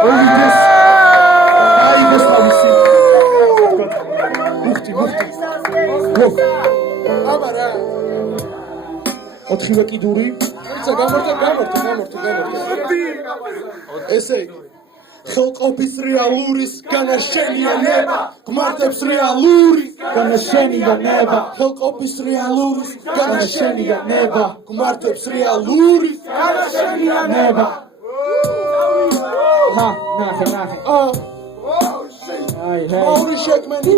ოვიდეს აიბოს თავისი მუხტი აბარა 4 კიდური გამორთო ესე იგი ხელყოფის რეალურის განაშენიანება გმართებს რეალური განაშენიანება ხელყოფის რეალურის განაშენიანება გმართებს რეალური განაშენიანება ნახე ორი შექმენი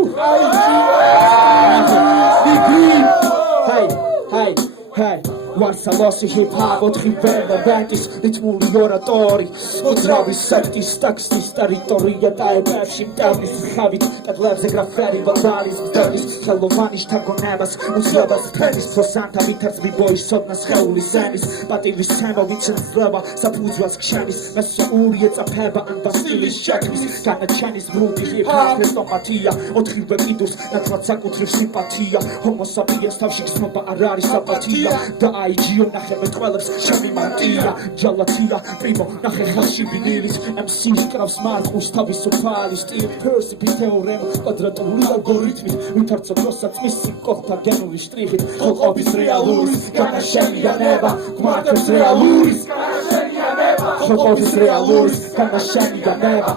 ჰაი ვარსალოსი ჰიპ-ჰოპ 4 ვერდენტის რიტმული ორატორი მოძრავი სექტის ტექსტის ტერიტორია დაებებში მტევნის ხევით პედლებზე გრაფერი ვანდალის მდევნის ხელოვანის თაგონებას უძლებას ფენის პროსანთა ვითარს ბიბოის სოდნას ხეულის ზენის პატივის ცემა ვინცენ ძლევა საფუძველს ქშენის მესოური ეწაფება ან ბასტილის შექმნის განაჩენის ბრუნდი ჰიპ-ჰოპ ქრესტომატია 4 კიდურს ნათლად საკუთრივ სიმპათია ჰომო საპიენს თავში გრძნობა არ არის აპათია და აიჯიო ნახე მე ყველებს ჩემი მანტია ჯალათია პრიმო ნახე ხალში ვინილის MC კრავს მარხულს თავისუფალი სტილი პერსიპი თეორემა კვადრატული ალგორითმით ვითარცა დროსაც მისი კოხთა გენური შტრიხით ხელყოფის რეალურის განაშენიანება გმართებს რეალურის განაშენიანება ხელყოფის რეალურის განაშენიანება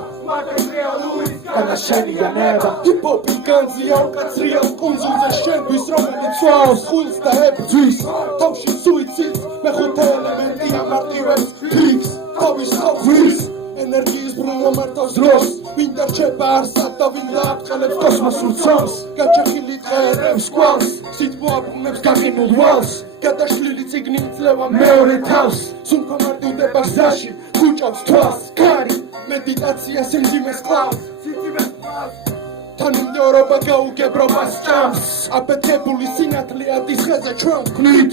განაშენიანება ჰიპ-ჰოპი განზია უკაცრია კუნძულზე შენთვის რომელიც ვავს ხულს და ებრძვის თავში სუიციდს მეხუთე ელემენტია მარტივებს ფიქს თავის ხალხის ენერგიის ბრუნვა მართავს დროს ვინ დარჩება არსად და ვინ დააბრწყელებს კოსმოსურ ცომს გაჩეხილი დღეერებს კვალს სიტყვა აბრუნებს გაღინულ ვალს გადაშლილი წიგნი იძლევა მეორე თავს სულ მარტივდება გზაში გუჭავს თვალს კარი მედიტაცია სიმძიმეს კლავს თანმიმდევრობა გაუგებრობას ჭამს აფეთქებული სინათლე ადის ხეზე ჩვენ ვქმნით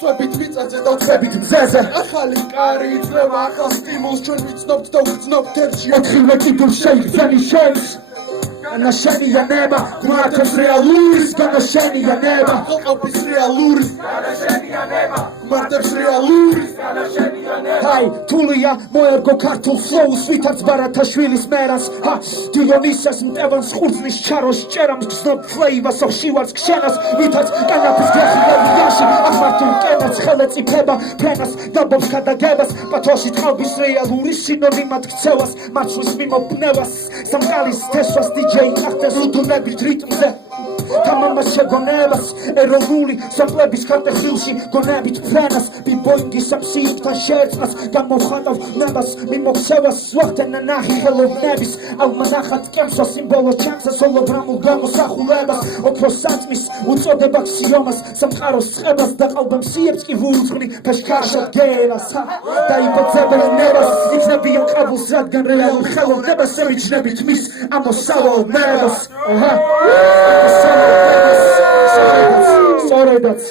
წვებით მიწაზე და წვებით მზეზე ახალი კარი იძლევა ახალ სტიმულს ჩვენ ვიცნობთ და ვგრძნობთ თერში 4 კიდურს შეიგრძენი შენს განაშენიანება გმართებს რეალურის განაშენიანება ხელყოფის რეალურის განაშენიანება გმართებს რეალურის განაშენიანება ჰაი თულია მოერგო ქართულ ფლოუს ვითარც ბარათაშვილის მერას დიონისას მტევანს ხურძნის ჩაროს ჭერამს გრძნობ ფლეივას ოხშივარს ქშენას ვითარც კანაფის გლეხი ლევიაში ახმართულ კენას ხელეწიფება ფრენას დაბობს გადაგებას პათოში ტყავების რეალური სინონიმად ქცევას მარცვლის მიმობნევას სამყარის თესვას DJ ახდეს უდუნებით რიტმზე თამამას შეგონებას ეროვნული სამყლების ქარტეხილში გონებით ფრენას ბიბოინგის ამსიიქთან შეერწყას გამოხატავ ნებას მიმოქცევას ვახდენ ნახი ხელოვნების ალმანახად კემსვა სიმბოლოს ჩანსა სოლოგრამულ გამოსახულებას ოქროს საწმის უწოდება ქსიომას სამყაროს წყებას და ყალბემსიებს კი ვუძღვნი ფეშქაშად გერას დაიბოძებენ ნებას იცნებიან ყაბულს რადგან რეალურ ხელოვნებას ევიჩნებით მის ამოსავალნებას სწორედაც